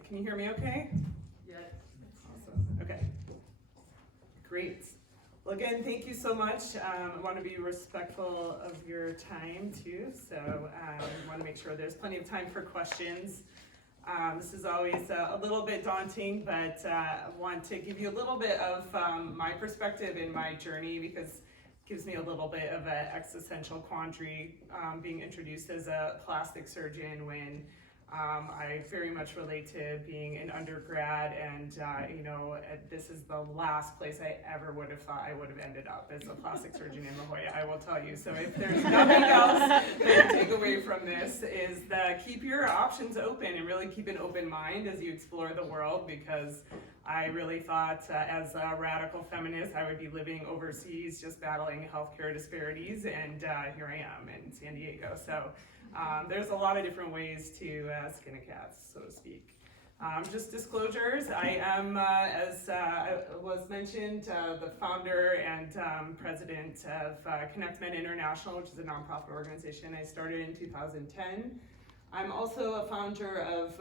right, can you hear me okay? Yes. Awesome, okay. Great. Well, again, thank you so much. I want to be respectful of your time too, so I want to make sure there's plenty of time for questions. This is always a little bit daunting, but I want to give you a little bit of my perspective in my journey because it gives me a little bit of an existential quandary being introduced as a plastic surgeon when I very much relate to being an undergrad, and this is the last place I ever would have thought I would have ended up as a plastic surgeon in La Jolla, I will tell you. So if there's nothing else that you take away from this is that keep your options open and really keep an open mind as you explore the world, because I really thought as a radical feminist I would be living overseas just battling healthcare disparities, and here I am in San Diego. So there's a lot of different ways to skin a cat, so to speak. Just disclosures, I am, as was mentioned, the founder and president of ConnectMed International, which is a nonprofit organization I started in 2010. I'm also a founder of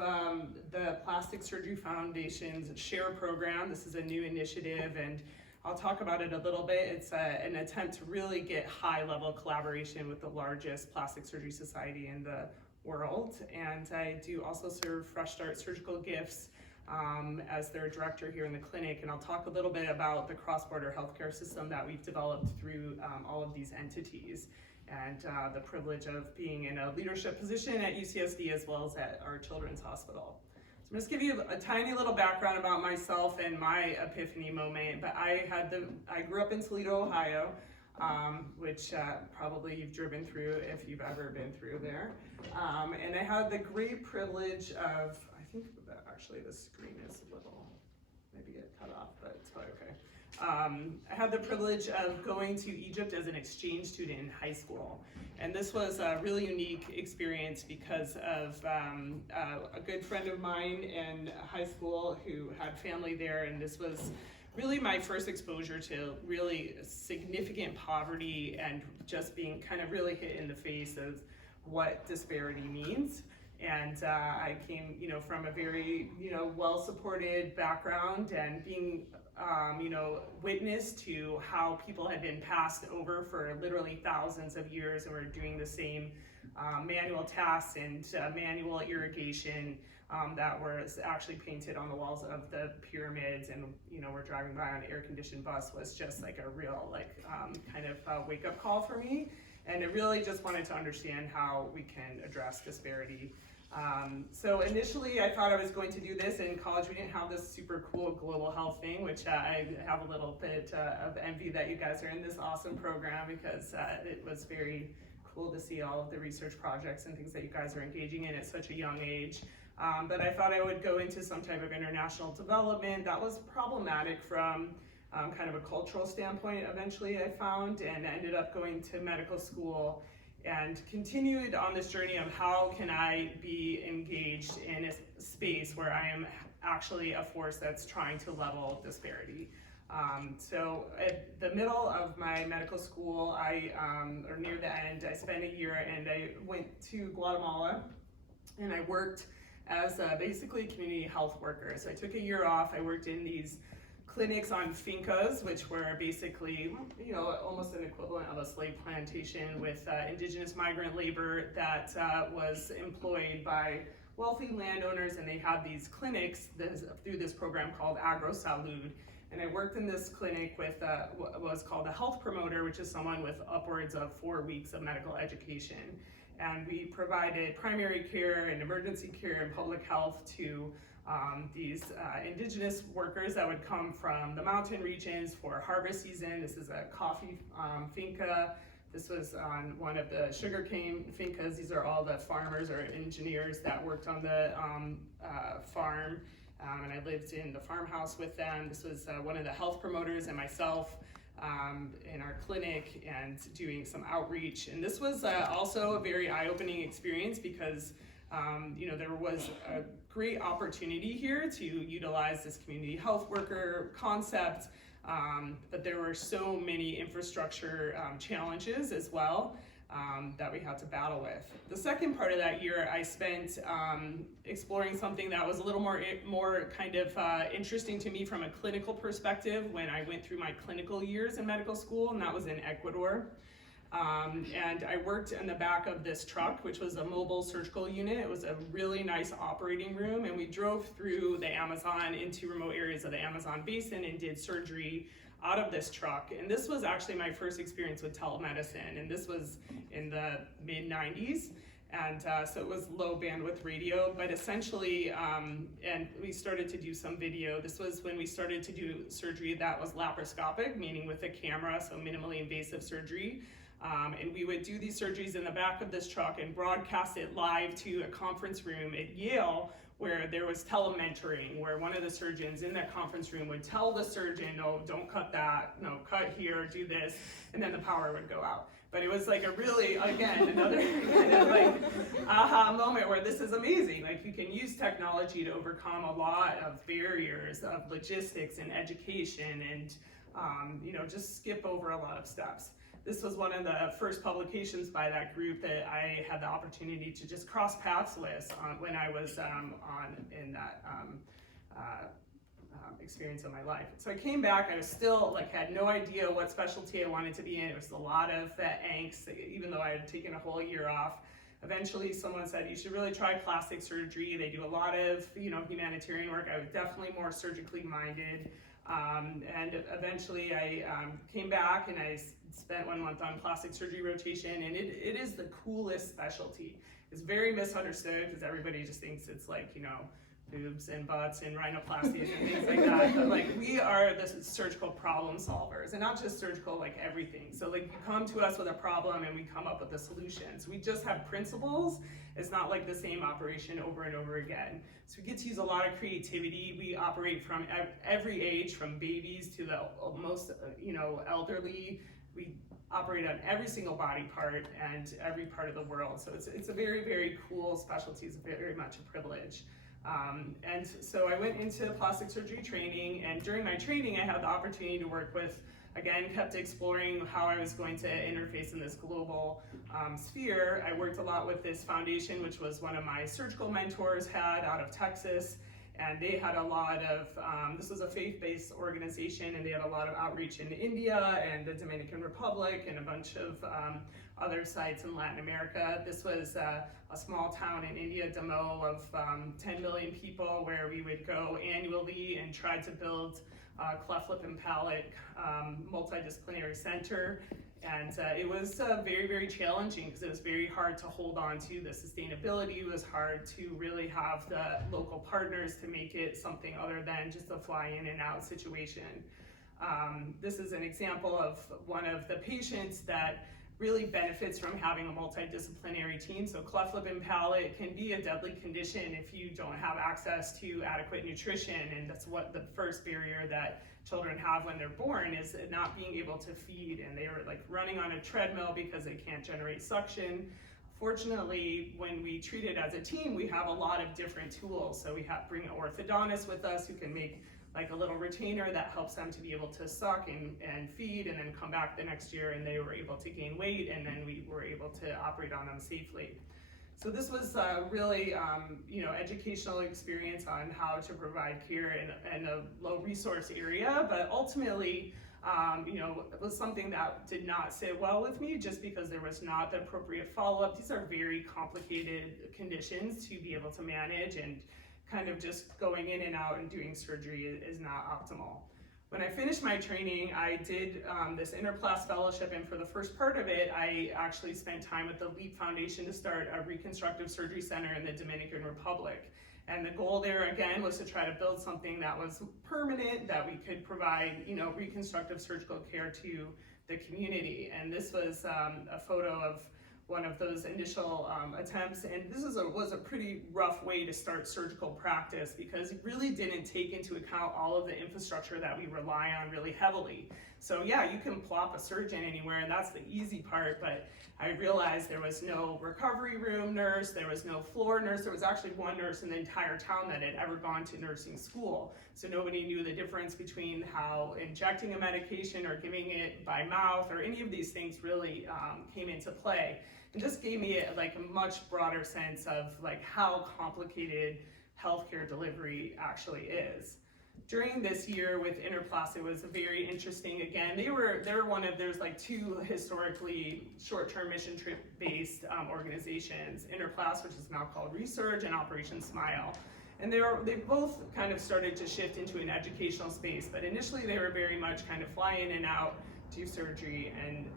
the Plastic Surgery Foundation's SHARE program. This is a new initiative, and I'll talk about it a little bit. It's an attempt to really get high-level collaboration with the largest plastic surgery society in the world. And I do also serve Fresh Start Surgical Gifts as their director here in the clinic. And I'll talk a little bit about the cross-border healthcare system that we've developed through all of these entities, and the privilege of being in a leadership position at UCSD as well as at our children's hospital. I'm just give you a tiny little background about myself and my epiphany moment. But I grew up in Toledo, Ohio, which probably you've driven through if you've ever been through there. And I had the great privilege of, I think that actually the screen is a little, maybe get cut off, but it's probably okay. I had the privilege of going to Egypt as an exchange student in high school. And this was a really unique experience because of a good friend of mine in high school who had family there, and this was really my first exposure to really significant poverty and just being kind of really hit in the face of what disparity means. And I came, from a very, well-supported background, and being witness to how people had been passed over for literally thousands of years and were doing the same manual tasks and manual irrigation that was actually painted on the walls of the pyramids, and we're driving by on an air-conditioned bus, was just like a real kind of wake-up call for me. And I really just wanted to understand how we can address disparity. So initially I thought I was going to do this. In college we didn't have this super cool global health thing, which I have a little bit of envy that you guys are in this awesome program, because it was very cool to see all of the research projects and things that you guys are engaging in at such a young age. But I thought I would go into some type of international development. That was problematic from kind of a cultural standpoint eventually, I found, and ended up going to medical school and continued on this journey of how can I be engaged in a space where I am actually a force that's trying to level disparity. So at the middle of my medical school, or near the end, I spent a year and I went to Guatemala, and I worked as basically a community health worker. So I took a year off. I worked in these clinics on fincas, which were basically, almost an equivalent of a slave plantation with indigenous migrant labor that was employed by wealthy landowners, and they had these clinics through this program called AgroSalud. And I worked in this clinic with what was called a health promoter, which is someone with upwards of 4 weeks of medical education. And we provided primary care and emergency care and public health to these indigenous workers that would come from the mountain regions for harvest season. This is a coffee finca. This was on one of the sugarcane fincas. These are all the farmers or engineers that worked on the farm. And I lived in the farmhouse with them. This was one of the health promoters and myself in our clinic and doing some outreach. And this was also a very eye-opening experience because there was a great opportunity here to utilize this community health worker concept, but there were so many infrastructure challenges as well. that we had to battle with. The second part of that year, I spent exploring something that was a little more kind of interesting to me from a clinical perspective when I went through my clinical years in medical school, and that was in Ecuador. And I worked in the back of this truck, which was a mobile surgical unit. It was a really nice operating room, and we drove through the Amazon into remote areas of the Amazon basin and did surgery out of this truck. And this was actually my first experience with telemedicine, and this was in the mid-90s. And so it was low bandwidth radio, but essentially, and we started to do some video. This was when we started to do surgery that was laparoscopic, meaning with a camera, so minimally invasive surgery. And we would do these surgeries in the back of this truck and broadcast it live to a conference room at Yale, where there was telementoring, where one of the surgeons in that conference room would tell the surgeon, no, don't cut that, no, cut here, do this, and then the power would go out. But it was like a really, again, another kind of like aha moment where this is amazing. Like, you can use technology to overcome a lot of barriers of logistics and education and, just skip over a lot of steps. This was one of the first publications by that group that I had the opportunity to just cross paths with when I was in that experience of my life. So I came back, I was still had no idea what specialty I wanted to be in. It was a lot of angst, even though I had taken a whole year off. Eventually someone said, you should really try plastic surgery. They do a lot of humanitarian work. I was definitely more surgically minded. And eventually I came back and I spent 1 month on plastic surgery rotation, and it is the coolest specialty. It's very misunderstood because everybody just thinks it's boobs and butts and rhinoplasties and things like that. But we are the surgical problem solvers, and not just surgical, everything. So you come to us with a problem and we come up with the solutions. We just have principles. It's not the same operation over and over again. So we get to use a lot of creativity. We operate from every age, from babies to the most elderly. We operate on every single body part and every part of the world. So it's a very, very cool specialty. It's very much a privilege. And so I went into plastic surgery training, and during my training I had the opportunity to work with, again, kept exploring how I was going to interface in this global sphere. I worked a lot with this foundation, which was one of my surgical mentors had out of Texas, and they had a lot of, this was a faith-based organization, and they had a lot of outreach in India and the Dominican Republic and a bunch of other sites in Latin America. This was a small town in India, Damo, of 10 million people, where we would go annually and try to build a cleft lip and palate multidisciplinary center. And it was very, very challenging because it was very hard to hold on to the sustainability. It was hard to really have the local partners to make it something other than just a fly in and out situation. This is an example of one of the patients that really benefits from having a multidisciplinary team. So cleft lip and palate can be a deadly condition if you don't have access to adequate nutrition, and that's what the first barrier that children have when they're born is not being able to feed, and they are running on a treadmill because they can't generate suction. Fortunately, when we treat it as a team, we have a lot of different tools. So we bring an orthodontist with us who can make a little retainer that helps them to be able to suck and feed, and then come back the next year and they were able to gain weight, and then we were able to operate on them safely. So this was a really educational experience on how to provide care in a low resource area, but ultimately it was something that did not sit well with me just because there was not the appropriate follow-up. These are very complicated conditions to be able to manage, and kind of just going in and out and doing surgery is not optimal. When I finished my training, I did this Interplas fellowship, and for the first part of it, I actually spent time with the LEAP Foundation to start a reconstructive surgery center in the Dominican Republic. And the goal there, again, was to try to build something that was permanent, that we could provide, reconstructive surgical care to the community. And this was a photo of one of those initial attempts, and this was a pretty rough way to start surgical practice because it really didn't take into account all of the infrastructure that we rely on really heavily. So yeah, you can plop a surgeon anywhere, and that's the easy part, but I realized there was no recovery room nurse, there was no floor nurse. There was actually one nurse in the entire town that had ever gone to nursing school. So nobody knew the difference between how injecting a medication or giving it by mouth or any of these things really came into play. And just gave me like a much broader sense of like how complicated healthcare delivery actually is. During this year with Interplast, it was very interesting. Again, they were one of, there's like two historically short-term mission trip-based organizations, Interplast, which is now called Research, and Operation Smile. And they both kind of started to shift into an educational space, but initially they were very much kind of fly in and out, do surgery and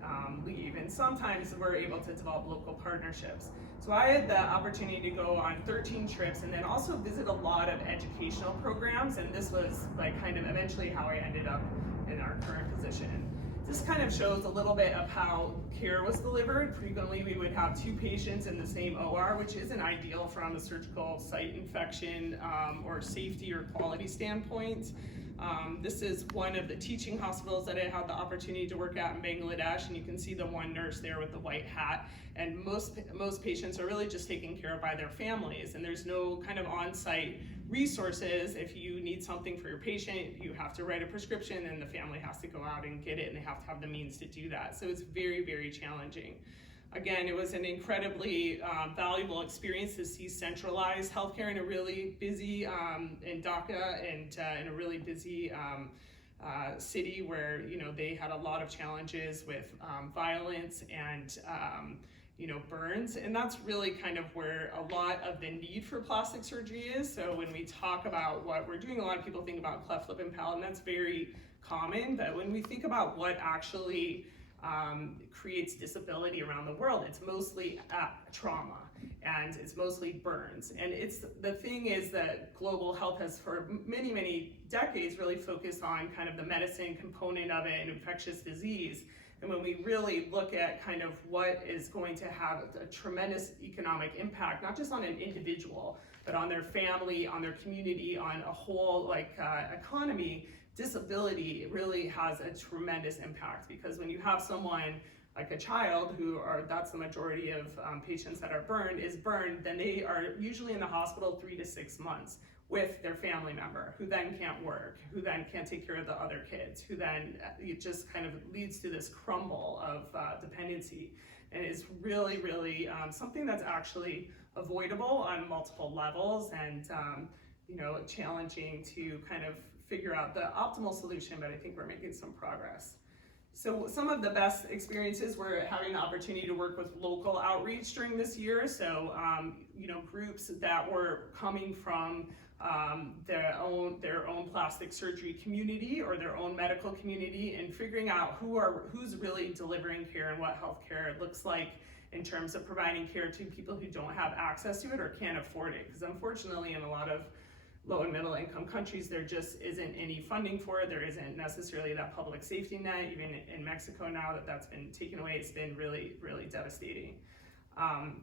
leave. And sometimes we're able to develop local partnerships. So I had the opportunity to go on 13 trips and then also visit a lot of educational programs. And this was like kind of eventually how I ended up in our current position. This kind of shows a little bit of how care was delivered. Frequently we would have two patients in the same OR, which isn't ideal from a surgical site infection or safety or quality standpoint. This is one of the teaching hospitals that I had the opportunity to work at in Bangladesh, and you can see the one nurse there with the white hat. And most patients are really just taken care of by their families, and there's no kind of on-site resources. If you need something for your patient, you have to write a prescription, and the family has to go out and get it, and they have to have the means to do that. So it's very, very challenging. Again, it was an incredibly valuable experience to see centralized healthcare in a really busy, in Dhaka, and in a really busy city where, you know, they had a lot of challenges with violence and, you know, burns. And that's really kind of where a lot of the need for plastic surgery is. So when we talk about what we're doing, a lot of people think about cleft lip and palate, and that's very common. But when we think about what actually creates disability around the world, it's mostly trauma, and it's mostly burns. And the thing is that global health has for many, many decades really focused on kind of the medicine component of it and infectious disease. And when we really look at kind of what is going to have a tremendous economic impact, not just on an individual, but on their family, on their community, on a whole economy, disability really has a tremendous impact, because when you have someone like a child that's the majority of patients that are burned, then they are usually in the hospital 3 to 6 months with their family member, who then can't work, who then can't take care of the other kids, who then it just kind of leads to this crumble of dependency. And it's really, really something that's actually avoidable on multiple levels, and you know, challenging to kind of figure out the optimal solution, but I think we're making some progress. So some of the best experiences were having the opportunity to work with local outreach during this year. So, you know, groups that were coming from their own plastic surgery community or their own medical community, and figuring out who's really delivering care and what healthcare looks like in terms of providing care to people who don't have access to it or can't afford it. Because unfortunately, in a lot of low and middle income countries, there just isn't any funding for it. There isn't necessarily that public safety net. Even in Mexico now that's been taken away, it's been really, really devastating.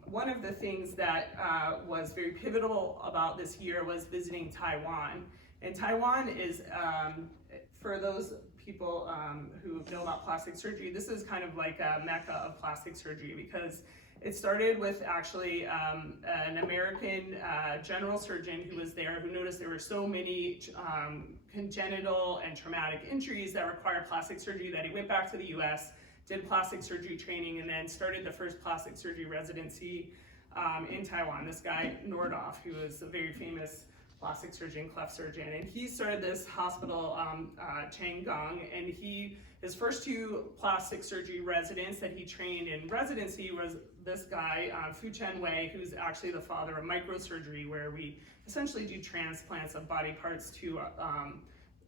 One of the things that was very pivotal about this year was visiting Taiwan. And Taiwan is, for those people who know about plastic surgery, this is kind of like a mecca of plastic surgery, because it started with actually an American general surgeon who was there, who noticed there were so many congenital and traumatic injuries that required plastic surgery, that he went back to the US, did plastic surgery training, and then started the first plastic surgery residency in Taiwan. This guy, Nordoff, who was a very famous plastic surgeon, cleft surgeon, and he started this hospital, Changgang, and his first 2 plastic surgery residents that he trained in residency was this guy, Fu Chen Wei, who's actually the father of microsurgery, where we essentially do transplants of body parts to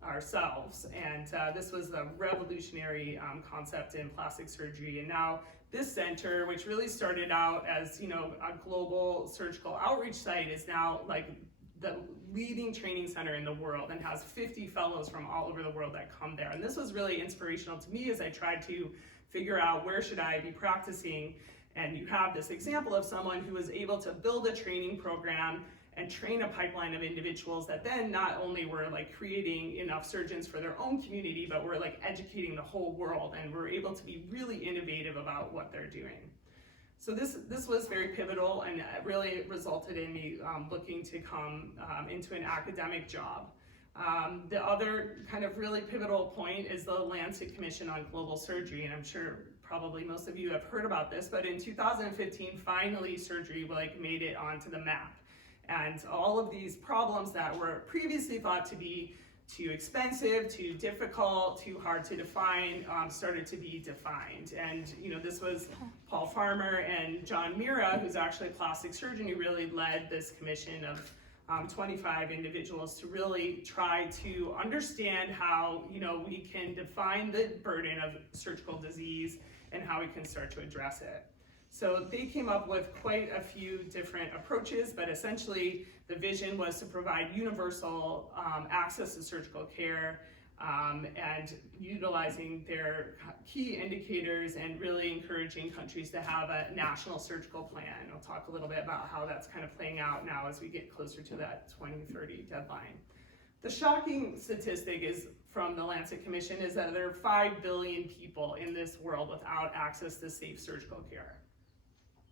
ourselves. And this was a revolutionary concept in plastic surgery. And now this center, which really started out as, you know, a global surgical outreach site, is now like the leading training center in the world, and has 50 fellows from all over the world that come there. And this was really inspirational to me as I tried to figure out where should I be practicing. And you have this example of someone who was able to build a training program and train a pipeline of individuals that then not only were like creating enough surgeons for their own community, but were like educating the whole world and were able to be really innovative about what they're doing. So this was very pivotal, and it really resulted in me looking to come into an academic job. The other kind of really pivotal point is the Lancet Commission on Global Surgery, and I'm sure probably most of you have heard about this, but in 2015, finally surgery like made it onto the map. And all of these problems that were previously thought to be too expensive, too difficult, too hard to define, started to be defined. And this was Paul Farmer and John Mira, who's actually a plastic surgeon, who really led this commission of 25 individuals to really try to understand how we can define the burden of surgical disease and how we can start to address it. So they came up with quite a few different approaches, but essentially the vision was to provide universal access to surgical care and utilizing their key indicators and really encouraging countries to have a national surgical plan. I'll talk a little bit about how that's kind of playing out now as we get closer to that 2030 deadline. The shocking statistic is from the Lancet Commission is that there are 5 billion people in this world without access to safe surgical care.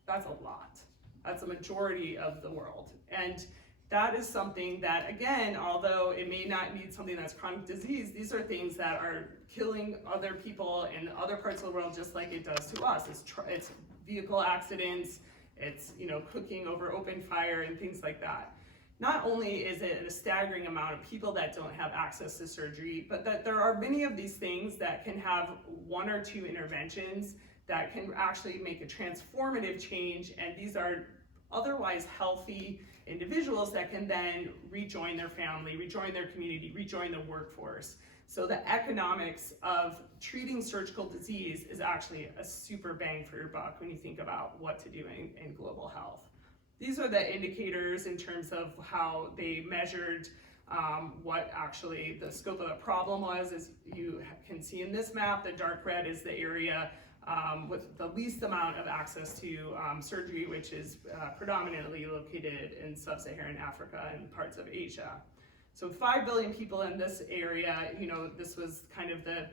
That's a lot. That's a majority of the world. And that is something that, again, although it may not need something that's chronic disease, these are things that are killing other people in other parts of the world just like it does to us. It's vehicle accidents, it's cooking over open fire and things like that. Not only is it a staggering amount of people that don't have access to surgery, but that there are many of these things that can have 1 or 2 interventions that can actually make a transformative change, and these are otherwise healthy individuals that can then rejoin their family, rejoin their community, rejoin the workforce. So the economics of treating surgical disease is actually a super bang for your buck when you think about what to do in global health. These are the indicators in terms of how they measured what actually the scope of the problem was. As you can see in this map, the dark red is the area with the least amount of access to surgery, which is predominantly located in sub-Saharan Africa and parts of Asia. So 5 billion people in this area, this was kind of the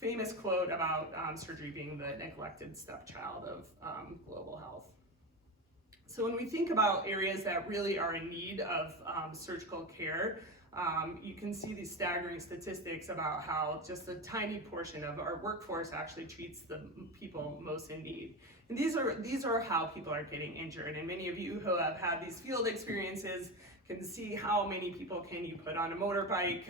famous quote about surgery being the neglected stepchild of global health. So when we think about areas that really are in need of surgical care, you can see these staggering statistics about how just a tiny portion of our workforce actually treats the people most in need. And these are how people are getting injured. And many of you who have had these field experiences can see how many people can you put on a motorbike.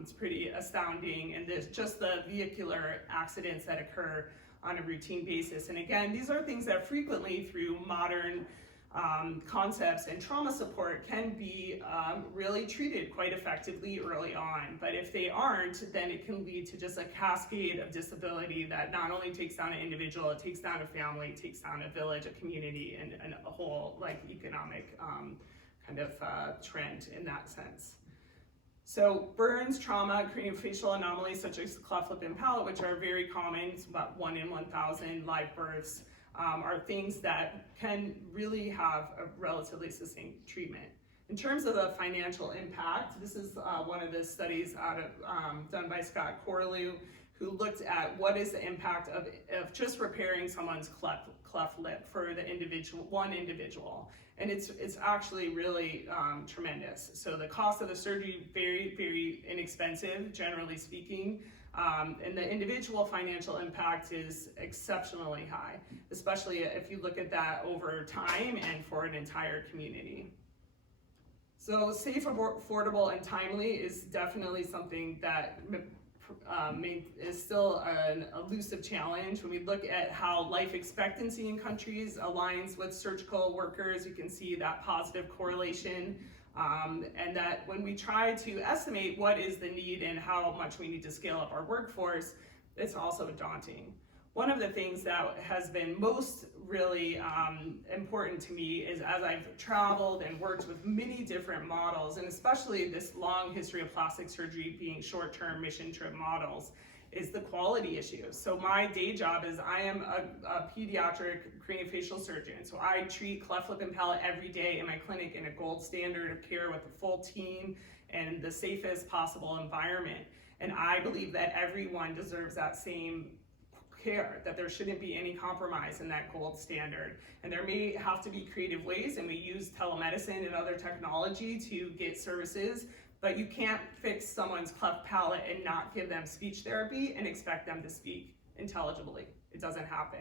It's pretty astounding. And there's just the vehicular accidents that occur on a routine basis. And again, these are things that frequently through modern concepts and trauma support can be really treated quite effectively early on. But if they aren't, then it can lead to just a cascade of disability that not only takes down an individual, it takes down a family, it takes down a village, a community, and a whole economic kind of trend in that sense. So burns, trauma, craniofacial anomalies such as cleft lip and palate, which are very common, it's about 1 in 1,000 live births, are things that can really have a relatively succinct treatment. In terms of the financial impact, this is one of the studies done by Scott Corlew, who looked at what is the impact of just repairing someone's cleft lip for the one individual. And it's actually really tremendous. So the cost of the surgery, very, very inexpensive, generally speaking. And the individual financial impact is exceptionally high, especially if you look at that over time and for an entire community. So safe, affordable, and timely is definitely something that is still an elusive challenge. When we look at how life expectancy in countries aligns with surgical workers, you can see that positive correlation. And that when we try to estimate what is the need and how much we need to scale up our workforce, it's also daunting. One of the things that has been most really important to me is as I've traveled and worked with many different models, and especially this long history of plastic surgery being short-term mission trip models, is the quality issue. So my day job is I am a pediatric craniofacial surgeon. So I treat cleft lip and palate every day in my clinic in a gold standard of care with a full team and the safest possible environment. And I believe that everyone deserves that same care, that there shouldn't be any compromise in that gold standard. And there may have to be creative ways, and we use telemedicine and other technology to get services, but you can't fix someone's cleft palate and not give them speech therapy and expect them to speak intelligibly. It doesn't happen.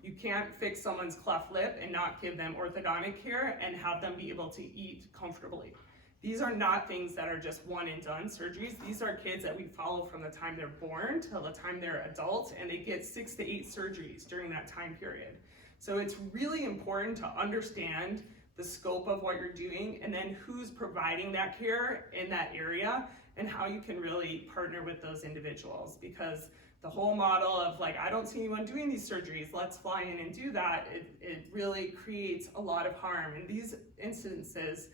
You can't fix someone's cleft lip and not give them orthodontic care and have them be able to eat comfortably. These are not things that are just one and done surgeries. These are kids that we follow from the time they're born till the time they're adults, and they get 6 to 8 surgeries during that time period. So it's really important to understand the scope of what you're doing and then who's providing that care in that area and how you can really partner with those individuals, because the whole model of like, I don't see anyone doing these surgeries, let's fly in and do that, it really creates a lot of harm. In these instances,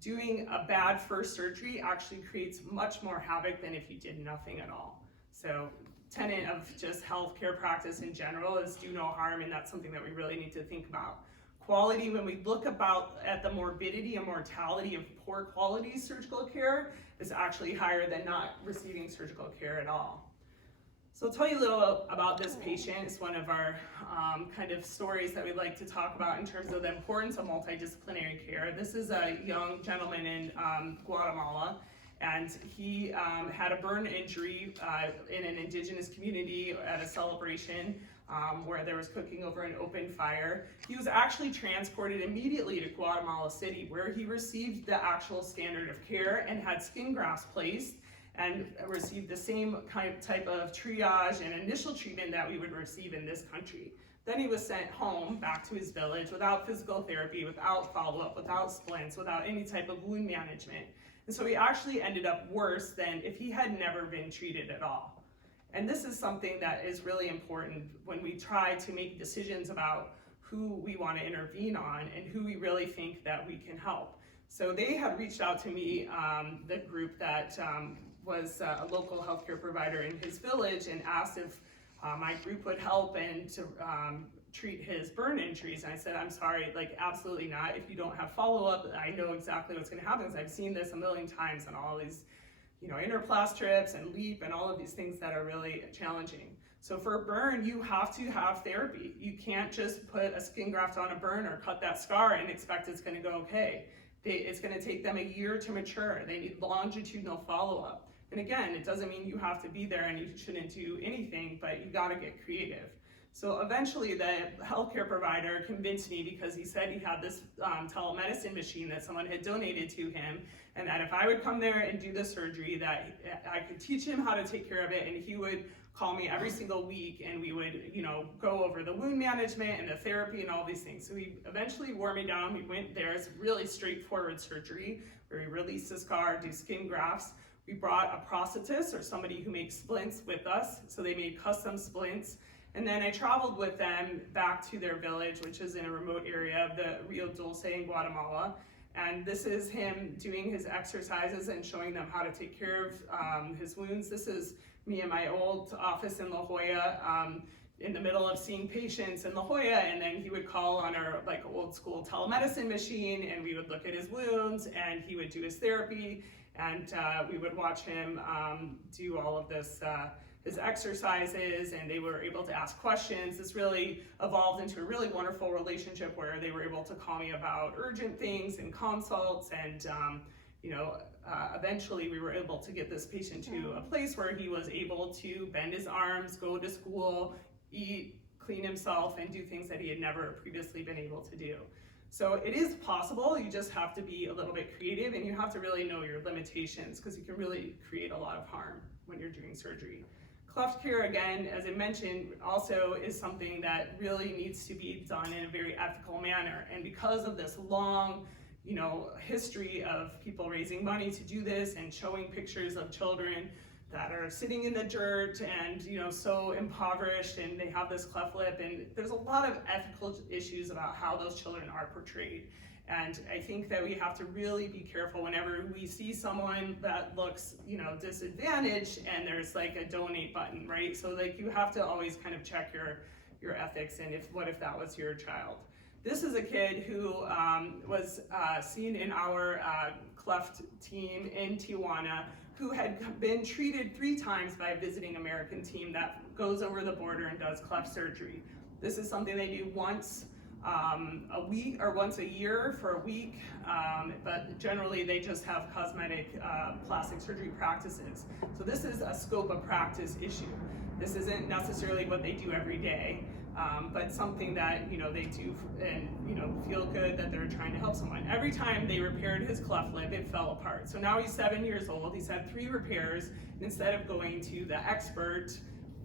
doing a bad first surgery actually creates much more havoc than if you did nothing at all. So tenet of just healthcare practice in general is do no harm, and that's something that we really need to think about. Quality, when we look at the morbidity and mortality of poor quality surgical care, is actually higher than not receiving surgical care at all. So I'll tell you a little about this patient. It's one of our kind of stories that we like to talk about in terms of the importance of multidisciplinary care. This is a young gentleman in Guatemala, and he had a burn injury in an indigenous community at a celebration where there was cooking over an open fire. He was actually transported immediately to Guatemala City, where he received the actual standard of care and had skin grafts placed and received the same type of triage and initial treatment that we would receive in this country. Then he was sent home back to his village without physical therapy, without follow-up, without splints, without any type of wound management. And so he actually ended up worse than if he had never been treated at all. And this is something that is really important when we try to make decisions about who we want to intervene on and who we really think that we can help. So they had reached out to me, the group that was a local healthcare provider in his village, and asked if my group would help and to treat his burn injuries. And I said, I'm sorry, like absolutely not. If you don't have follow-up, I know exactly what's going to happen, because I've seen this a million times on all these interplast trips and LEAP and all of these things that are really challenging. So for a burn, you have to have therapy. You can't just put a skin graft on a burn or cut that scar and expect it's going to go okay. It's going to take them a year to mature. They need longitudinal follow-up. And again, it doesn't mean you have to be there and you shouldn't do anything, but you got to get creative. So eventually the healthcare provider convinced me, because he said he had this telemedicine machine that someone had donated to him, and that if I would come there and do the surgery, that I could teach him how to take care of it, and he would call me every single week, and we would go over the wound management and the therapy and all these things. So he eventually wore me down. We went there. It's really straightforward surgery where we release the scar, do skin grafts. We brought a prosthetist or somebody who makes splints with us, so they made custom splints. And then I traveled with them back to their village, which is in a remote area of the Rio Dulce in Guatemala. And this is him doing his exercises and showing them how to take care of his wounds. This is me in my old office in La Jolla, in the middle of seeing patients in La Jolla, and then he would call on our old school telemedicine machine, and we would look at his wounds, and he would do his therapy, and we would watch him do all of this, his exercises, and they were able to ask questions. This really evolved into a really wonderful relationship where they were able to call me about urgent things and consults, and eventually we were able to get this patient to a place where he was able to bend his arms, go to school, eat, clean himself, and do things that he had never previously been able to do. So it is possible. You just have to be a little bit creative, and you have to really know your limitations, because you can really create a lot of harm when you're doing surgery. Cleft care, again, as I mentioned, also is something that really needs to be done in a very ethical manner. And because of this long, history of people raising money to do this and showing pictures of children that are sitting in the dirt and so impoverished, and they have this cleft lip, and there's a lot of ethical issues about how those children are portrayed. And I think that we have to really be careful whenever we see someone that looks, disadvantaged and there's like a donate button, right? So like you have to always kind of check your ethics and what if that was your child. This is a kid who was seen in our cleft team in Tijuana, who had been treated 3 times by a visiting American team that goes over the border and does cleft surgery. This is something they do once a week or once a year for a week, but generally they just have cosmetic plastic surgery practices. So this is a scope of practice issue. This isn't necessarily what they do every day, but something that they do and feel good that they're trying to help someone. Every time they repaired his cleft lip, it fell apart. So now he's 7 years old. He's had 3 repairs. And instead of going to the expert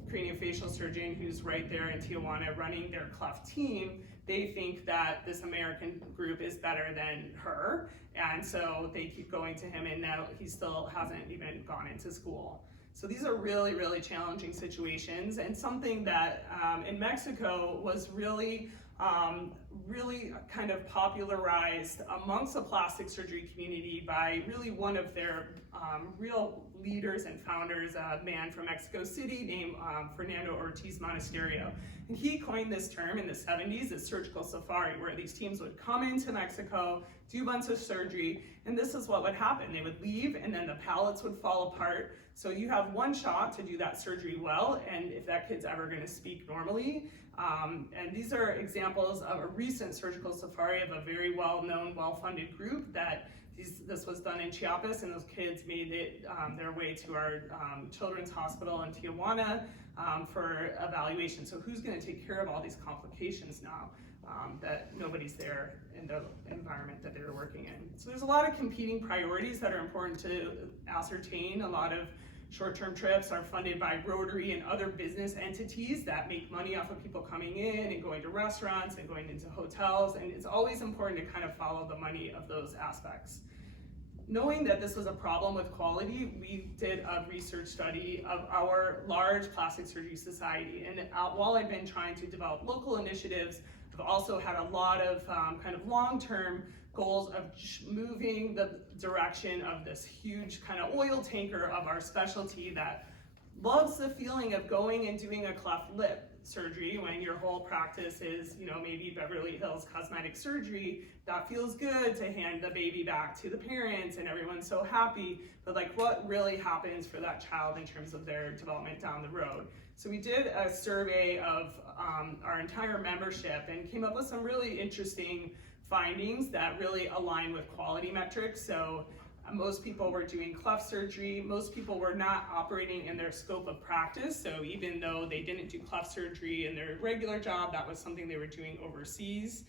craniofacial surgeon who's right there in Tijuana running their cleft team, they think that this American group is better than her, and so they keep going to him, and now he still hasn't even gone into school. So these are really, really challenging situations, and something that in Mexico was really kind of popularized amongst the plastic surgery community by really one of their real leaders and founders, a man from Mexico City named Fernando Ortiz Monasterio. And he coined this term in the 70s, the surgical safari, where these teams would come into Mexico, do a bunch of surgery, and this is what would happen. They would leave, and then the palates would fall apart. So you have one shot to do that surgery well, and if that kid's ever going to speak normally. And these are examples of a recent surgical safari of a very well-known, well-funded group that this was done in Chiapas, and those kids made it their way to our children's hospital in Tijuana for evaluation. So who's going to take care of all these complications now that nobody's there in the environment that they were working in? So there's a lot of competing priorities that are important to ascertain. A lot of short-term trips are funded by Rotary and other business entities that make money off of people coming in and going to restaurants and going into hotels, and it's always important to kind of follow the money of those aspects. Knowing that this was a problem with quality, we did a research study of our large plastic surgery society, and while I've been trying to develop local initiatives, I've also had a lot of kind of long-term goals of moving the direction of this huge kind of oil tanker of our specialty that loves the feeling of going and doing a cleft lip surgery when your whole practice is, maybe Beverly Hills cosmetic surgery. That feels good to hand the baby back to the parents and everyone's so happy, but like what really happens for that child in terms of their development down the road? So we did a survey of our entire membership and came up with some really interesting findings that really align with quality metrics. So most people were doing cleft surgery. Most people were not operating in their scope of practice. So even though they didn't do cleft surgery in their regular job, that was something they were doing overseas.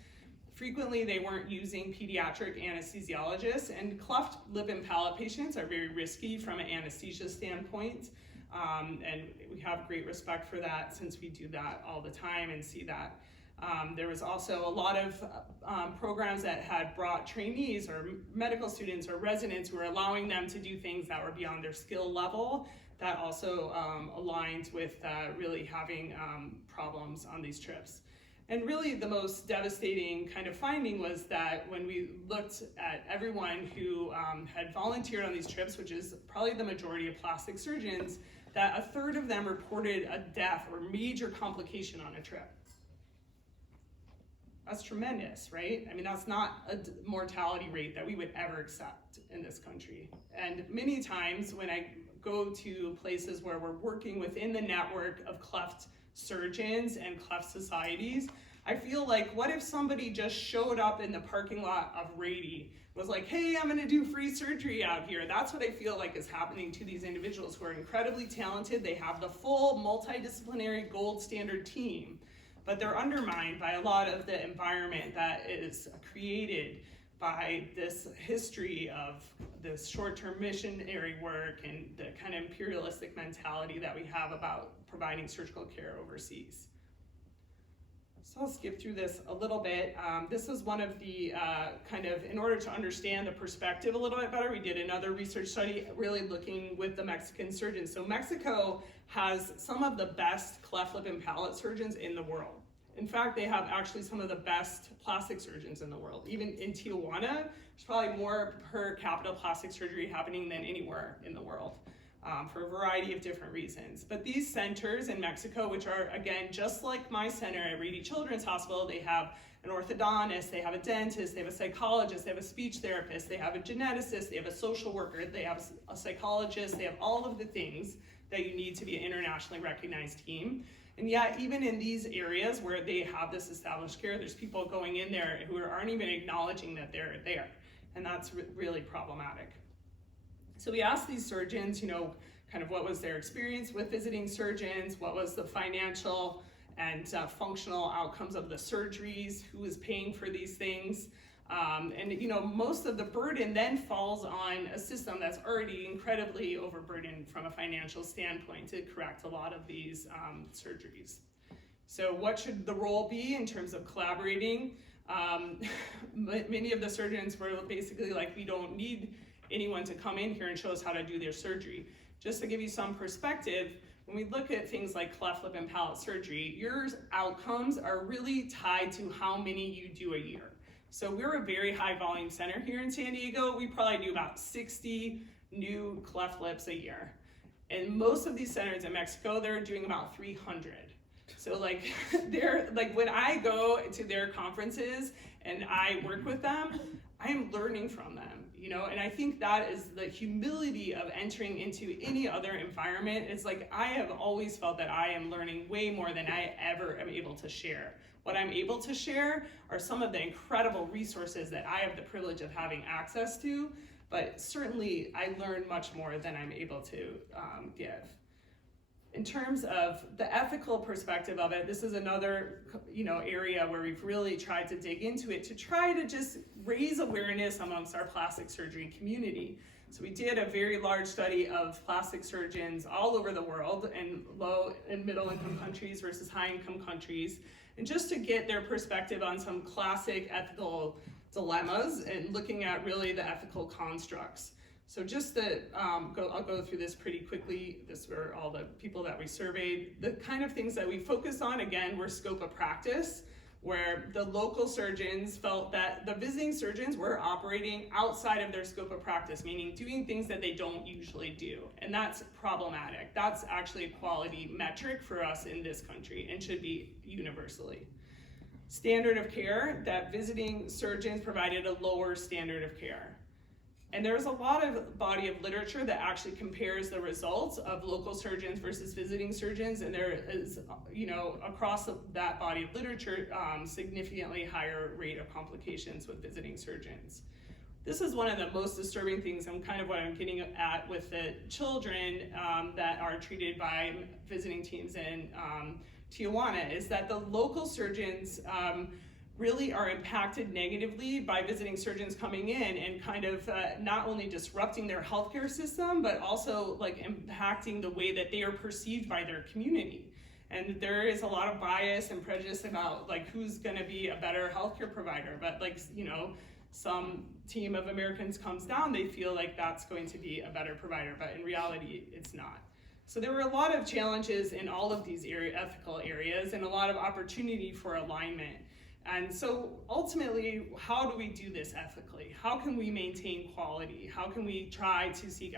Frequently, they weren't using pediatric anesthesiologists, and cleft lip and palate patients are very risky from an anesthesia standpoint. And we have great respect for that since we do that all the time and see that. There was also a lot of programs that had brought trainees or medical students or residents who were allowing them to do things that were beyond their skill level. That also aligned with really having problems on these trips. And really the most devastating kind of finding was that when we looked at everyone who had volunteered on these trips, which is probably the majority of plastic surgeons, that a third of them reported a death or major complication on a trip. That's tremendous, right? I mean, that's not a mortality rate that we would ever accept in this country. And many times when I go to places where we're working within the network of cleft surgeons and cleft societies, I feel like, what if somebody just showed up in the parking lot of Rady, was like, hey, I'm gonna do free surgery out here. That's what I feel like is happening to these individuals who are incredibly talented. They have the full multidisciplinary gold standard team, but they're undermined by a lot of the environment that is created by this history of this short-term missionary work and the kind of imperialistic mentality that we have about providing surgical care overseas. So I'll skip through this a little bit. This is one of the in order to understand the perspective a little bit better, we did another research study really looking with the Mexican surgeons. So Mexico has some of the best cleft lip and palate surgeons in the world. In fact, they have actually some of the best plastic surgeons in the world. Even in Tijuana, there's probably more per capita plastic surgery happening than anywhere in the world, for a variety of different reasons. But these centers in Mexico, which are, again, just like my center at Rady Children's Hospital, they have an orthodontist, they have a dentist, they have a psychologist, they have a speech therapist, they have a geneticist, they have a social worker, they have a psychologist, they have all of the things that you need to be an internationally recognized team. And yet, even in these areas where they have this established care, there's people going in there who aren't even acknowledging that they're there. And that's really problematic. So we asked these surgeons, kind of what was their experience with visiting surgeons, what was the financial and functional outcomes of the surgeries, who was paying for these things. And most of the burden then falls on a system that's already incredibly overburdened from a financial standpoint to correct a lot of these surgeries. So what should the role be in terms of collaborating? Many of the surgeons were basically like, we don't need anyone to come in here and show us how to do their surgery. Just to give you some perspective, when we look at things like cleft lip and palate surgery, your outcomes are really tied to how many you do a year. So we're a very high volume center here in San Diego. We probably do about 60 new cleft lips a year. And most of these centers in Mexico, they're doing about 300. So they're when I go to their conferences and I work with them, I am learning from them, and I think that is the humility of entering into any other environment. It's like, I have always felt that I am learning way more than I ever am able to share. What I'm able to share are some of the incredible resources that I have the privilege of having access to, but certainly I learn much more than I'm able to give. In terms of the ethical perspective of it, this is another area where we've really tried to dig into it to try to just raise awareness amongst our plastic surgery community. So we did a very large study of plastic surgeons all over the world in low and middle income countries versus high income countries, and just to get their perspective on some classic ethical dilemmas and looking at really the ethical constructs. So just to I'll go through this pretty quickly. This were all the people that we surveyed. The kind of things that we focused on, again, were scope of practice, where the local surgeons felt that the visiting surgeons were operating outside of their scope of practice, meaning doing things that they don't usually do. And that's problematic. That's actually a quality metric for us in this country and should be universally. Standard of care, that visiting surgeons provided a lower standard of care. And there's a lot of body of literature that actually compares the results of local surgeons versus visiting surgeons, and there is, across that body of literature, significantly higher rate of complications with visiting surgeons. This is one of the most disturbing things, and kind of what I'm getting at with the children that are treated by visiting teams in Tijuana, is that the local surgeons really are impacted negatively by visiting surgeons coming in and kind of not only disrupting their healthcare system, but also impacting the way that they are perceived by their community. And there is a lot of bias and prejudice about who's gonna be a better healthcare provider. But some team of Americans comes down, they feel like that's going to be a better provider, but in reality, it's not. So there were a lot of challenges in all of these ethical areas and a lot of opportunity for alignment. And so ultimately, how do we do this ethically? How can we maintain quality? How can we try to seek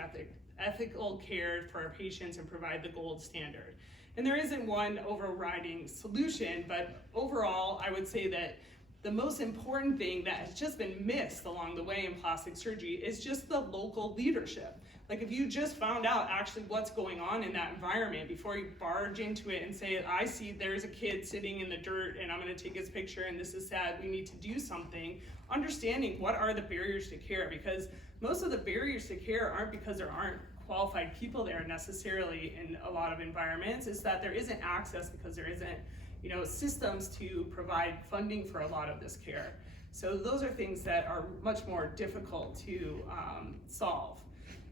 ethical care for our patients and provide the gold standard? And there isn't one overriding solution, but overall, I would say that the most important thing that has just been missed along the way in plastic surgery is just the local leadership. If you just found out actually what's going on in that environment before you barge into it and say, I see there's a kid sitting in the dirt and I'm gonna take his picture and this is sad, we need to do something, understanding what are the barriers to care, because most of the barriers to care aren't because there aren't qualified people there necessarily in a lot of environments, is that there isn't access because there isn't systems to provide funding for a lot of this care. So those are things that are much more difficult to solve.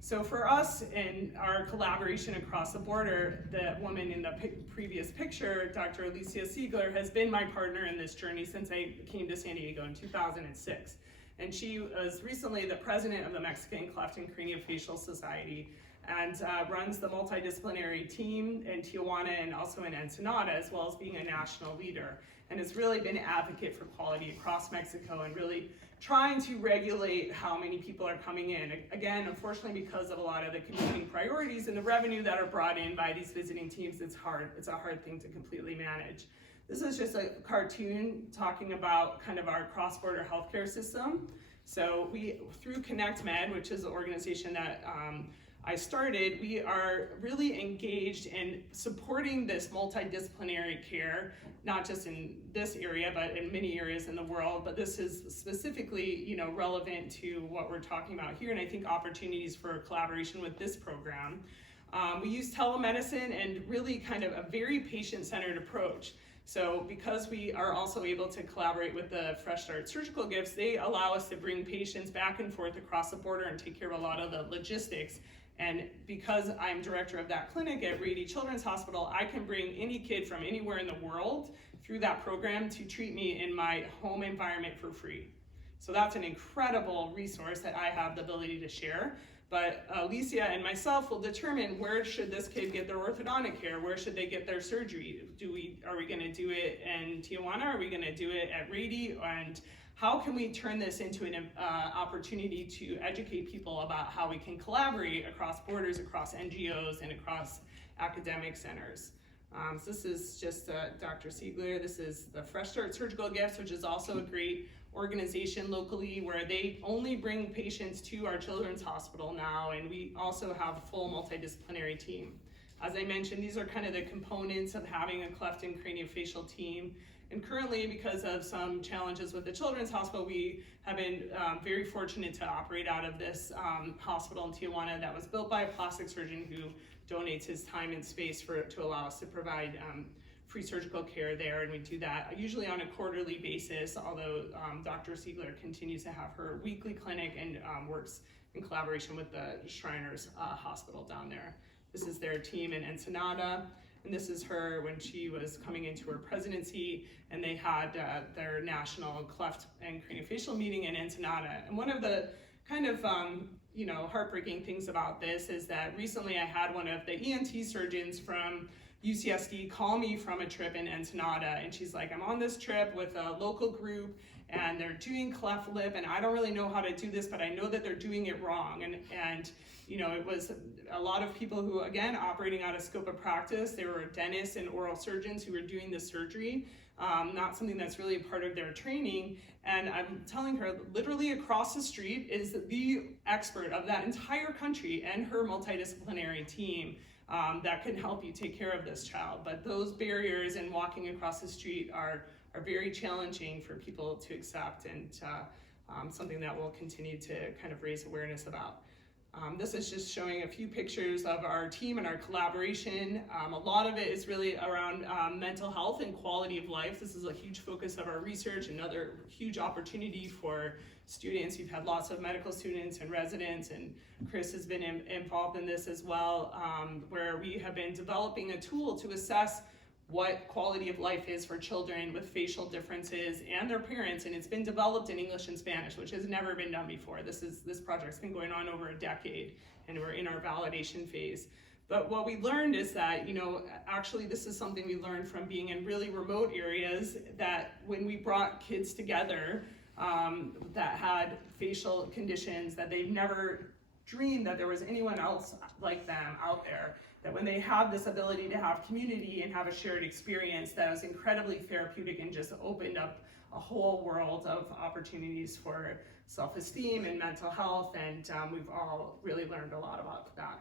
So for us in our collaboration across the border, the woman in the previous picture, Dr. Alicia Siegler, has been my partner in this journey since I came to San Diego in 2006. And she was recently the president of the Mexican Cleft and Craniofacial Society, and runs the multidisciplinary team in Tijuana and also in Ensenada, as well as being a national leader. And has really been an advocate for quality across Mexico and really trying to regulate how many people are coming in. Again, unfortunately, because of a lot of the competing priorities and the revenue that are brought in by these visiting teams, it's a hard thing to completely manage. This is just a cartoon talking about kind of our cross-border healthcare system. So we, through Connect Med, which is an organization that I started, we are really engaged in supporting this multidisciplinary care, not just in this area, but in many areas in the world. But this is specifically, relevant to what we're talking about here, and I think opportunities for collaboration with this program. We use telemedicine and really kind of a very patient-centered approach. So because we are also able to collaborate with the Fresh Start Surgical Gifts, they allow us to bring patients back and forth across the border and take care of a lot of the logistics. And because I'm director of that clinic at Rady Children's Hospital, I can bring any kid from anywhere in the world through that program to treat me in my home environment for free. So that's an incredible resource that I have the ability to share. But Alicia and myself will determine where should this kid get their orthodontic care, where should they get their surgery. Are we gonna do it in Tijuana, are we gonna do it at Rady, and how can we turn this into an opportunity to educate people about how we can collaborate across borders, across NGOs, and across academic centers. So this is just Dr. Siegler. This is the Fresh Start Surgical Gifts, which is also a great organization locally where they only bring patients to our children's hospital now, and we also have a full multidisciplinary team. As I mentioned, these are kind of the components of having a cleft and craniofacial team. And currently, because of some challenges with the Children's Hospital, we have been very fortunate to operate out of this hospital in Tijuana that was built by a plastic surgeon who donates his time and space to allow us to provide free surgical care there. And we do that usually on a quarterly basis, although Dr. Siegler continues to have her weekly clinic and works in collaboration with the Shriners Hospital down there. This is their team in Ensenada. And this is her when she was coming into her presidency, and they had their national cleft and craniofacial meeting in Ensenada. And one of the kind of heartbreaking things about this is that recently I had one of the ENT surgeons from UCSD call me from a trip in Ensenada, and she's like, I'm on this trip with a local group and they're doing cleft lip, and I don't really know how to do this, but I know that they're doing it wrong. And it was a lot of people who, again, operating out of scope of practice. They were dentists and oral surgeons who were doing the surgery, not something that's really a part of their training. And I'm telling her, literally across the street is the expert of that entire country and her multidisciplinary team that can help you take care of this child. But those barriers in walking across the street are very challenging for people to accept, and something that we'll continue to kind of raise awareness about. This is just showing a few pictures of our team and our collaboration. A lot of it is really around mental health and quality of life. This is a huge focus of our research, another huge opportunity for students. We've had lots of medical students and residents, and Chris has been involved in this as well, where we have been developing a tool to assess what quality of life is for children with facial differences and their parents, and it's been developed in English and Spanish, which has never been done before. This project's been going on over a decade, and we're in our validation phase. But what we learned is that, actually this is something we learned from being in really remote areas, that when we brought kids together that had facial conditions that they've never dreamed that there was anyone else like them out there, that when they have this ability to have community and have a shared experience, that was incredibly therapeutic and just opened up a whole world of opportunities for self-esteem and mental health, and we've all really learned a lot about that.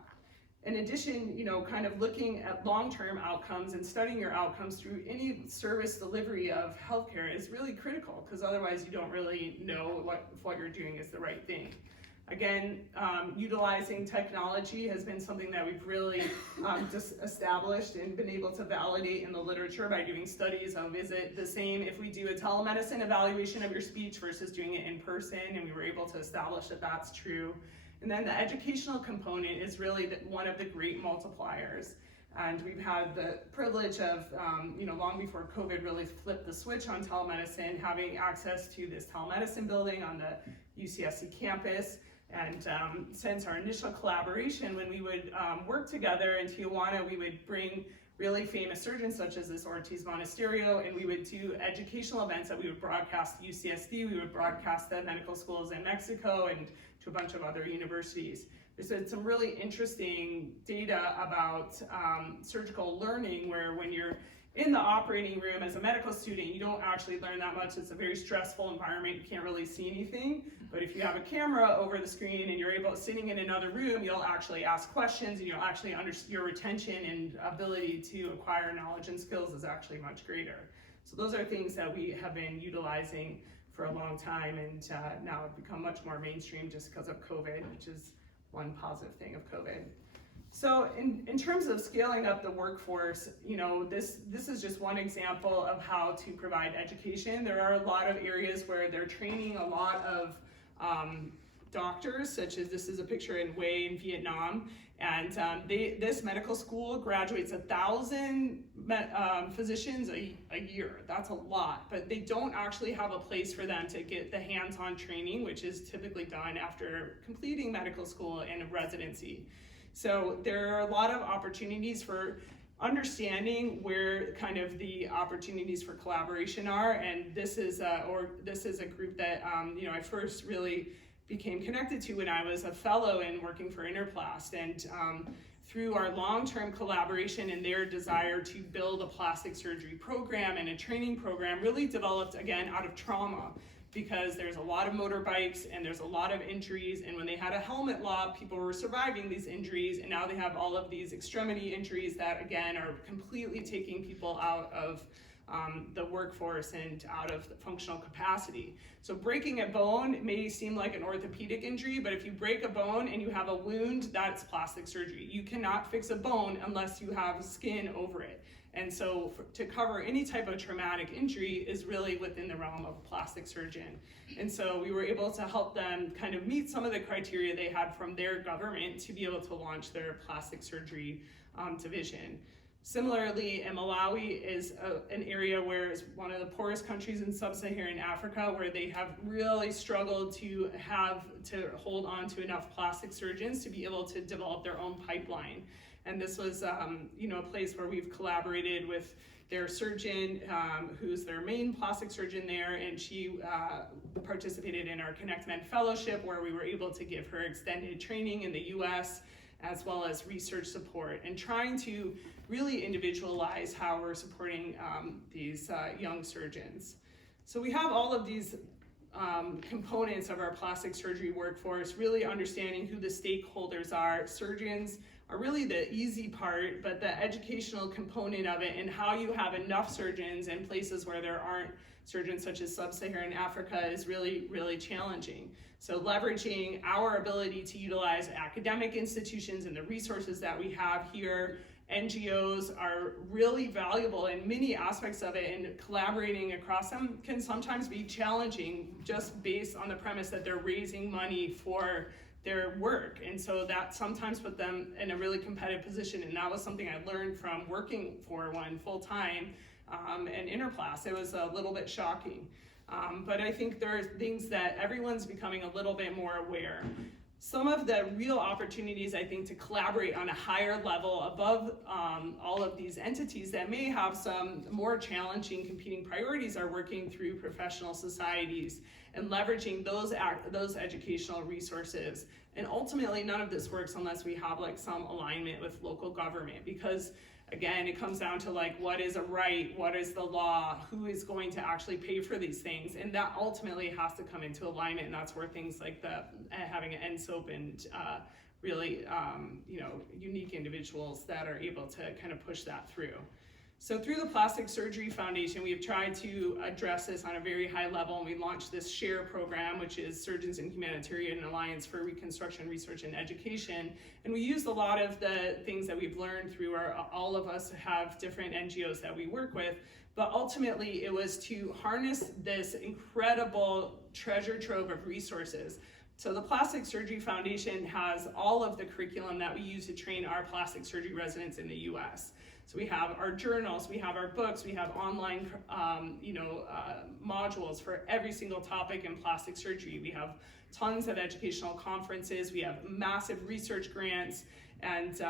In addition, kind of looking at long-term outcomes and studying your outcomes through any service delivery of healthcare is really critical, because otherwise you don't really know if what you're doing is the right thing. Again, utilizing technology has been something that we've really just established and been able to validate in the literature by doing studies of, is it the same if we do a telemedicine evaluation of your speech versus doing it in person, and we were able to establish that that's true. And then the educational component is really one of the great multipliers. And we've had the privilege of, long before COVID really flipped the switch on telemedicine, having access to this telemedicine building on the UCSC campus. And since our initial collaboration, when we would work together in Tijuana, we would bring really famous surgeons such as this Ortiz Monasterio, and we would do educational events that we would broadcast to UCSD, we would broadcast to medical schools in Mexico and to a bunch of other universities. There's some really interesting data about surgical learning, where when you're in the operating room as a medical student, you don't actually learn that much. It's a very stressful environment. You can't really see anything. But if you have a camera over the screen and you're sitting in another room, you'll actually ask questions, and you'll actually your retention and ability to acquire knowledge and skills is actually much greater. So those are things that we have been utilizing for a long time, and now have become much more mainstream just because of COVID, which is one positive thing of COVID. So in terms of scaling up the workforce, this is just one example of how to provide education. There are a lot of areas where they're training a lot of doctors, such as this is a picture in Hue in Vietnam, and this medical school graduates 1,000 physicians a year. That's a lot, but they don't actually have a place for them to get the hands-on training, which is typically done after completing medical school and a residency. So there are a lot of opportunities for understanding where kind of the opportunities for collaboration are, and this is a group that I first really became connected to when I was a fellow and working for Interplast, and through our long-term collaboration and their desire to build a plastic surgery program and a training program, really developed again out of trauma, because there's a lot of motorbikes and there's a lot of injuries, and when they had a helmet law, people were surviving these injuries, and now they have all of these extremity injuries that again are completely taking people out of the workforce and out of the functional capacity. So breaking a bone may seem like an orthopedic injury, but if you break a bone and you have a wound, that's plastic surgery. You cannot fix a bone unless you have skin over it. And so to cover any type of traumatic injury is really within the realm of a plastic surgeon. And so we were able to help them kind of meet some of the criteria they had from their government to be able to launch their plastic surgery division. Similarly, Malawi is an area where it's one of the poorest countries in sub-Saharan Africa, where they have really struggled to hold on to enough plastic surgeons to be able to develop their own pipeline. And this was a place where we've collaborated with their surgeon, who's their main plastic surgeon there, and she participated in our Connect Men Fellowship, where we were able to give her extended training in the US, as well as research support, and trying to really individualize how we're supporting these young surgeons. So we have all of these components of our plastic surgery workforce, really understanding who the stakeholders are. Surgeons are really the easy part, but the educational component of it and how you have enough surgeons in places where there aren't surgeons, such as sub-Saharan Africa, is really, really challenging. So leveraging our ability to utilize academic institutions and the resources that we have here, NGOs are really valuable in many aspects of it, and collaborating across them can sometimes be challenging just based on the premise that they're raising money for their work, and so that sometimes put them in a really competitive position, and that was something I learned from working for one full-time and Interplast. It was a little bit shocking, but I think there are things that everyone's becoming a little bit more aware. Some of the real opportunities, I think, to collaborate on a higher level above all of these entities that may have some more challenging competing priorities, are working through professional societies and leveraging those educational resources. And ultimately, none of this works unless we have like some alignment with local government, because again, it comes down to like, what is a right, what is the law, who is going to actually pay for these things, and that ultimately has to come into alignment, and that's where things like having an NSOAP and really unique individuals that are able to kind of push that through. So through the Plastic Surgery Foundation, we have tried to address this on a very high level, and we launched this SHARE program, which is Surgeons and Humanitarian Alliance for Reconstruction Research and Education. And we used a lot of the things that we've learned through all of us have different NGOs that we work with, but ultimately it was to harness this incredible treasure trove of resources, So the Plastic Surgery Foundation has all of the curriculum that we use to train our plastic surgery residents in the US. So we have our journals, we have our books, we have online modules for every single topic in plastic surgery. We have tons of educational conferences, we have massive research grants, and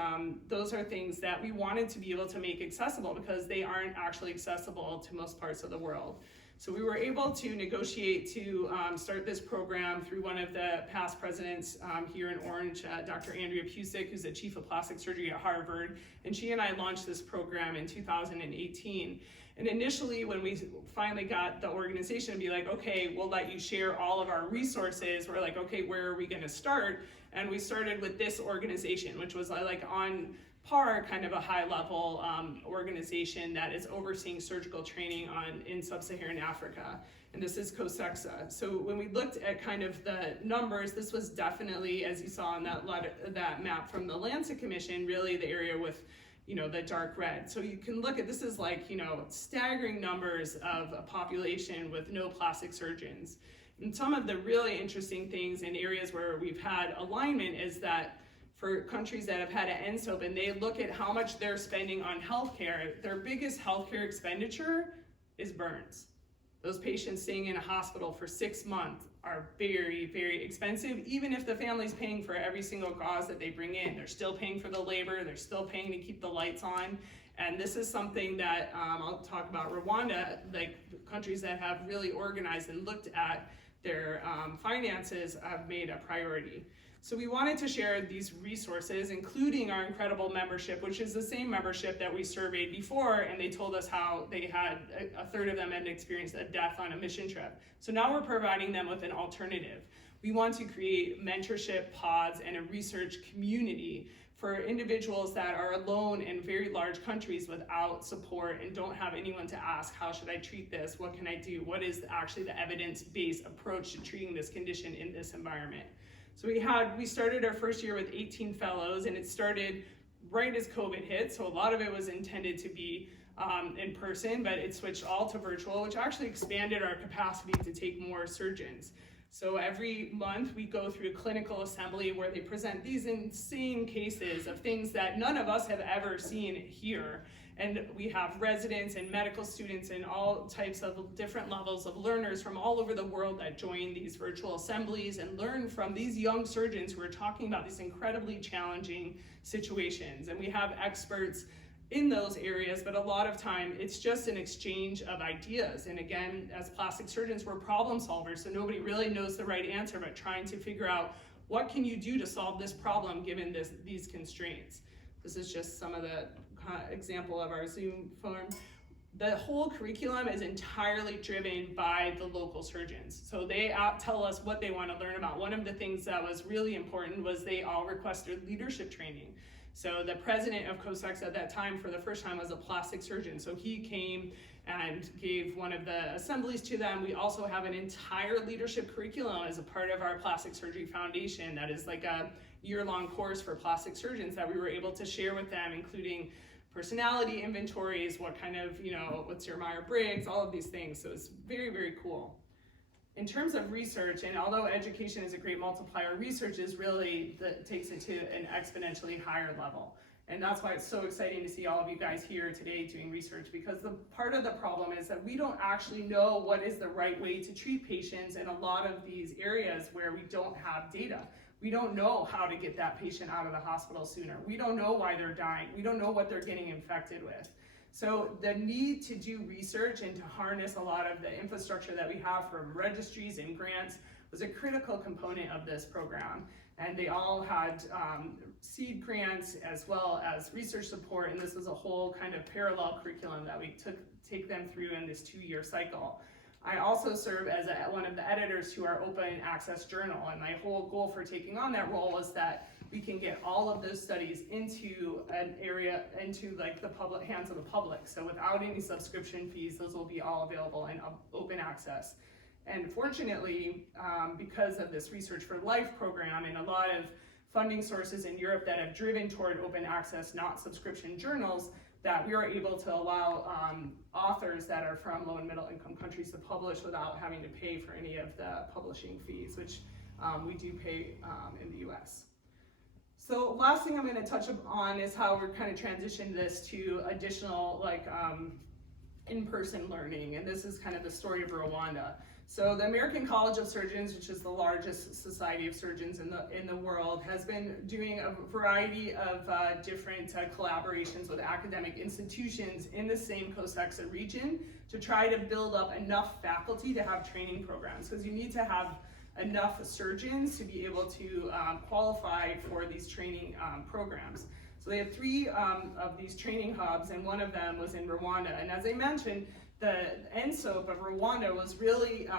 those are things that we wanted to be able to make accessible because they aren't actually accessible to most parts of the world. So we were able to negotiate to start this program through one of the past presidents here in Orange, Dr. Andrea Pusick, who's the chief of plastic surgery at Harvard, and she and I launched this program in 2018. And initially, when we finally got the organization to be like, okay, we'll let you share all of our resources, we're like, okay, where are we gonna start? And we started with this organization, which was like on par, kind of a high-level organization that is overseeing surgical training in sub-Saharan Africa, and this is COSEXA. So when we looked at kind of the numbers, this was definitely, as you saw on that map from the Lancet Commission, really the area with the dark red. So you can look at, this is like, staggering numbers of a population with no plastic surgeons. And some of the really interesting things in areas where we've had alignment is that for countries that have had an NSOAP and they look at how much they're spending on healthcare, their biggest healthcare expenditure is burns. Those patients staying in a hospital for 6 months are very, very expensive. Even if the family's paying for every single cause that they bring in, they're still paying for the labor, they're still paying to keep the lights on. And this is something that I'll talk about Rwanda, like countries that have really organized and looked at their finances have made a priority. So we wanted to share these resources, including our incredible membership, which is the same membership that we surveyed before, and they told us how they had a third of them had experienced a death on a mission trip. So now we're providing them with an alternative. We want to create mentorship pods and a research community for individuals that are alone in very large countries without support and don't have anyone to ask, how should I treat this? What can I do? What is actually the evidence-based approach to treating this condition in this environment? So we started our first year with 18 fellows, and it started right as COVID hit. So a lot of it was intended to be in person, but it switched all to virtual, which actually expanded our capacity to take more surgeons. So every month we go through a clinical assembly where they present these insane cases of things that none of us have ever seen here. And we have residents and medical students and all types of different levels of learners from all over the world that join these virtual assemblies and learn from these young surgeons who are talking about these incredibly challenging situations. And we have experts in those areas, but a lot of time it's just an exchange of ideas. And again, as plastic surgeons, we're problem solvers, so nobody really knows the right answer, but trying to figure out what can you do to solve this problem given these constraints. This is just some of the example of our Zoom form. The whole curriculum is entirely driven by the local surgeons. So they tell us what they want to learn about. One of the things that was really important was they all requested leadership training. So the president of COSEXA at that time for the first time was a plastic surgeon. So he came and gave one of the assemblies to them. We also have an entire leadership curriculum as a part of our Plastic Surgery Foundation that is like a year-long course for plastic surgeons that we were able to share with them, including personality inventories, what kind of, what's your Myers-Briggs, all of these things. So it's very, very cool. In terms of research, and although education is a great multiplier, research is really takes it to an exponentially higher level. And that's why it's so exciting to see all of you guys here today doing research, because the part of the problem is that we don't actually know what is the right way to treat patients in a lot of these areas where we don't have data. We don't know how to get that patient out of the hospital sooner. We don't know why they're dying. We don't know what they're getting infected with. So the need to do research and to harness a lot of the infrastructure that we have from registries and grants was a critical component of this program. And they all had seed grants as well as research support, and this was a whole kind of parallel curriculum that we take them through in this 2-year cycle. I also serve as one of the editors to our open access journal, and my whole goal for taking on that role was that we can get all of those studies into an area, into like the hands of the public. So without any subscription fees, those will be all available in open access. And fortunately, because of this Research for Life program and a lot of funding sources in Europe that have driven toward open access, not subscription journals, that we are able to allow authors that are from low and middle income countries to publish without having to pay for any of the publishing fees, which we do pay in the US. So last thing I'm going to touch on is how we're kind of transitioned this to additional in-person learning, and this is kind of the story of Rwanda. So the American College of Surgeons, which is the largest society of surgeons in the world, has been doing a variety of different collaborations with academic institutions in the same Coast-Texas region to try to build up enough faculty to have training programs, because you need to have enough surgeons to be able to qualify for these training programs. So they have 3 of these training hubs, and one of them was in Rwanda. And as I mentioned, the NSOAP of Rwanda was really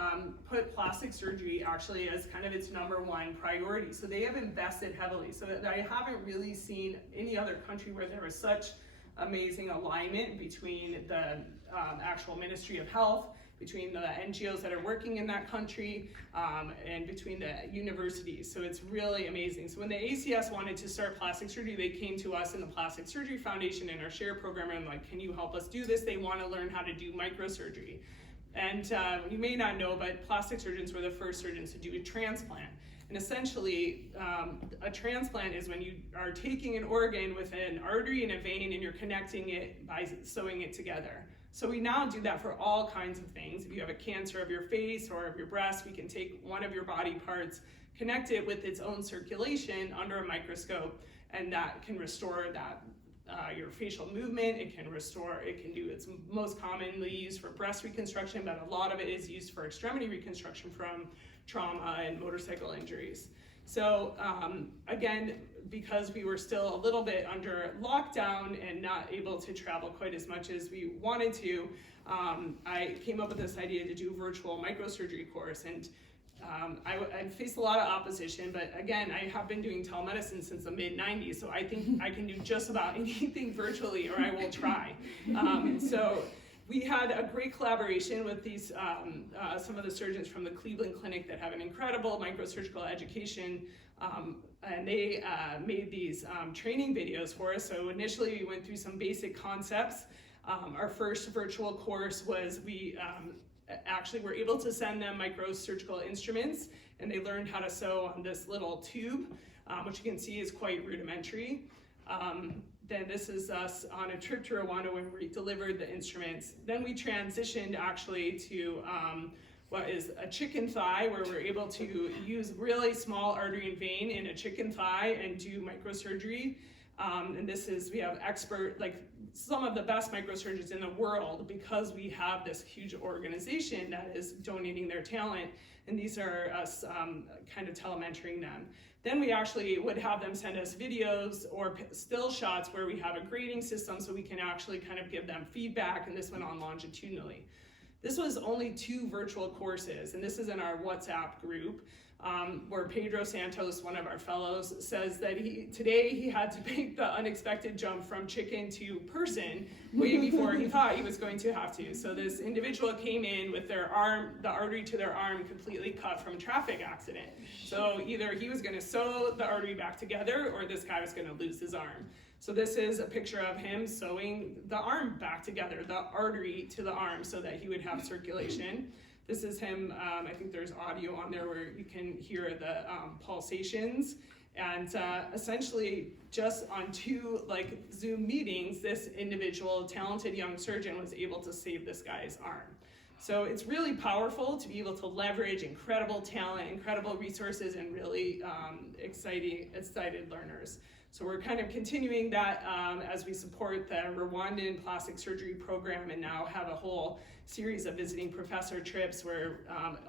put plastic surgery actually as kind of its #1 priority. So they have invested heavily. So that I haven't really seen any other country where there was such amazing alignment between the actual Ministry of Health, between the NGOs that are working in that country, and between the universities. So it's really amazing. So when the ACS wanted to start plastic surgery, they came to us in the Plastic Surgery Foundation in our SHARE program and like, can you help us do this? They want to learn how to do microsurgery. And you may not know, but plastic surgeons were the first surgeons to do a transplant. And essentially, a transplant is when you are taking an organ with an artery and a vein and you're connecting it by sewing it together. So we now do that for all kinds of things. If you have a cancer of your face or of your breast, we can take one of your body parts, connect it with its own circulation under a microscope, and that can restore that your facial movement. It can do, it's most commonly used for breast reconstruction, but a lot of it is used for extremity reconstruction from trauma and motorcycle injuries. So again, because we were still a little bit under lockdown and not able to travel quite as much as we wanted to, I came up with this idea to do a virtual microsurgery course. And I faced a lot of opposition, but again, I have been doing telemedicine since the mid-90s, so I think I can do just about anything virtually, or I will try. So we had a great collaboration with these some of the surgeons from the Cleveland Clinic that have an incredible microsurgical education, and they made these training videos for us. So initially we went through some basic concepts. Our first virtual course was we actually were able to send them microsurgical instruments, and they learned how to sew on this little tube, which you can see is quite rudimentary. Then this is us on a trip to Rwanda when we delivered the instruments. Then we transitioned actually to what is a chicken thigh, where we're able to use really small artery and vein in a chicken thigh and do microsurgery. And this is, we have some of the best microsurgeons in the world, because we have this huge organization that is donating their talent, and these are us kind of telementoring them. Then we actually would have them send us videos or still shots where we have a grading system so we can actually kind of give them feedback, and this went on longitudinally. This was only 2 virtual courses, and this is in our WhatsApp group, where Pedro Santos, one of our fellows, says that today he had to make the unexpected jump from chicken to person way before he thought he was going to have to. So this individual came in with their arm, the artery to their arm completely cut from a traffic accident. So either he was going to sew the artery back together, or this guy was going to lose his arm. So this is a picture of him sewing the arm back together, the artery to the arm, so that he would have circulation. This is him, I think there's audio on there where you can hear the pulsations. And essentially, just on 2 Zoom meetings, this individual, talented young surgeon, was able to save this guy's arm. So it's really powerful to be able to leverage incredible talent, incredible resources, and really excited learners. So we're kind of continuing that as we support the Rwandan plastic surgery program, and now have a whole series of visiting professor trips where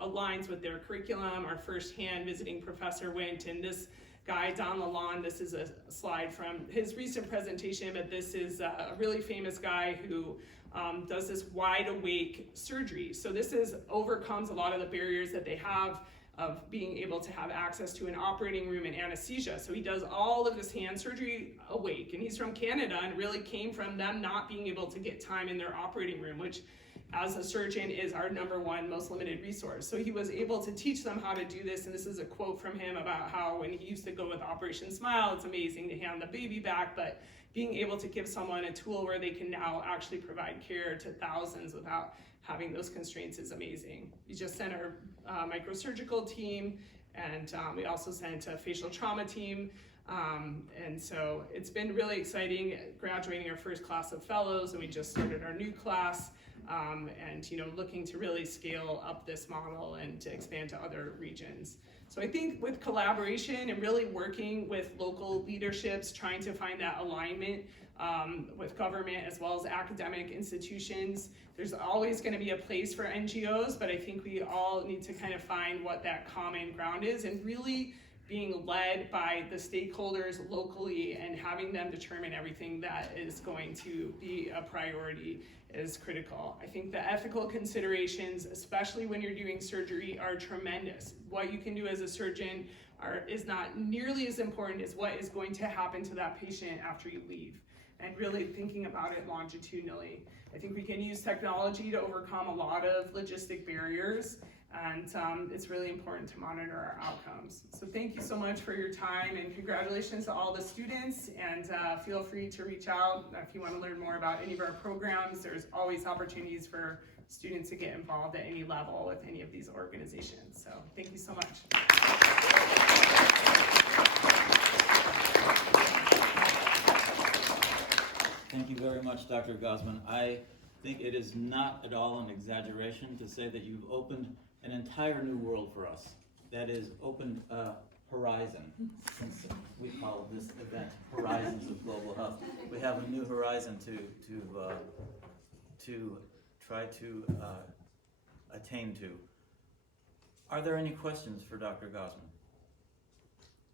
aligns with their curriculum. Our first-hand visiting professor went, and this guy, Don Lalonde, this is a slide from his recent presentation, but this is a really famous guy who does this wide-awake surgery. So this overcomes a lot of the barriers that they have of being able to have access to an operating room and anesthesia. So he does all of this hand surgery awake, and he's from Canada, and really came from them not being able to get time in their operating room, which as a surgeon is our #1 most limited resource. So he was able to teach them how to do this, and this is a quote from him about how when he used to go with Operation Smile, it's amazing to hand the baby back, but being able to give someone a tool where they can now actually provide care to thousands without having those constraints is amazing. We just sent our microsurgical team, And we also sent a facial trauma team. And so it's been really exciting graduating our first class of fellows, and we just started our new class. And looking to really scale up this model and to expand to other regions. So I think with collaboration and really working with local leaderships, trying to find that alignment with government as well as academic institutions, there's always going to be a place for NGOs, but I think we all need to kind of find what that common ground is and really being led by the stakeholders locally and having them determine everything that is going to be a priority is critical. I think the ethical considerations, especially when you're doing surgery, are tremendous. What you can do as a surgeon is not nearly as important as what is going to happen to that patient after you leave, and really thinking about it longitudinally. I think we can use technology to overcome a lot of logistic barriers, and it's really important to monitor our outcomes. So thank you so much for your time, and congratulations to all the students, and feel free to reach out if you want to learn more about any of our programs. There's always opportunities for students to get involved at any level with any of these organizations. So thank you so much. Thank you very much, Dr. Gosman. I think it is not at all an exaggeration to say that you've opened an entire new world for us. That is, opened a horizon, since we call this event Horizons of Global Health. We have a new horizon to try to attain to. Are there any questions for Dr. Gosman?